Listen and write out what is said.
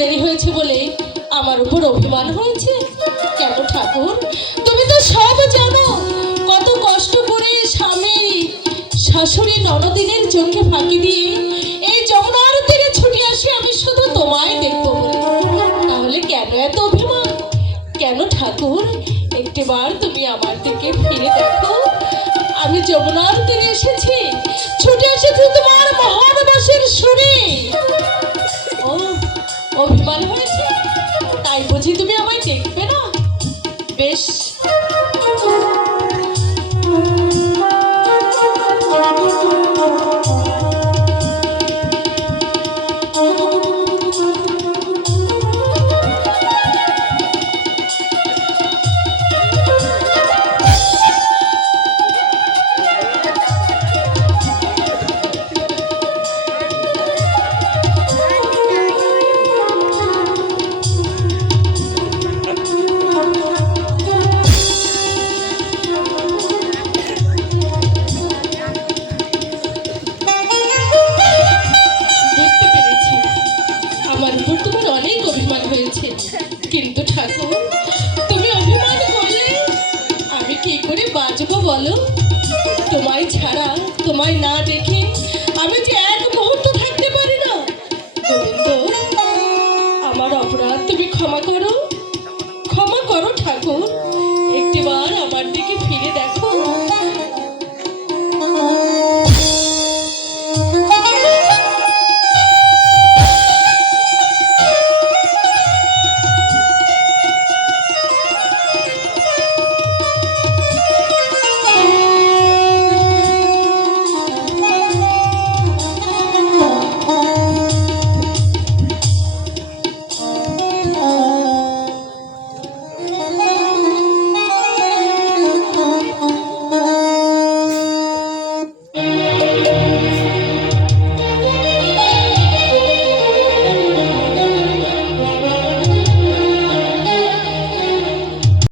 দেরি হয়েছে বলে আমার উপর অভিমান হয়েছে কেন ঠাকুর? তুমি তো সব জানো কত কষ্ট করে স্বামী শাশুড়ি ননদিনের চোখে ফাঁকি দিয়ে এই যমুনার তীরে ছুটে আসি আমি শুধু তোমায় দেখবো বলে। তাহলে কেন এত অভিমান? কেন ঠাকুর? একটিবার তুমি আমার দিকে ফিরে দেখো। আমি যমুনার তীরে এসেছি, ছুটে এসেছি তোমার মহানবাসের শুনে। ও অভিমান হয়েছে তাই বুঝি তুমি আমায় দেখবে না? বেশ, কিন্তু ঠাকুর তুমি অভিমান করলে আমি কি করে বাঁচবো বলো? তোমায় ছাড়া, তোমায় না দেখে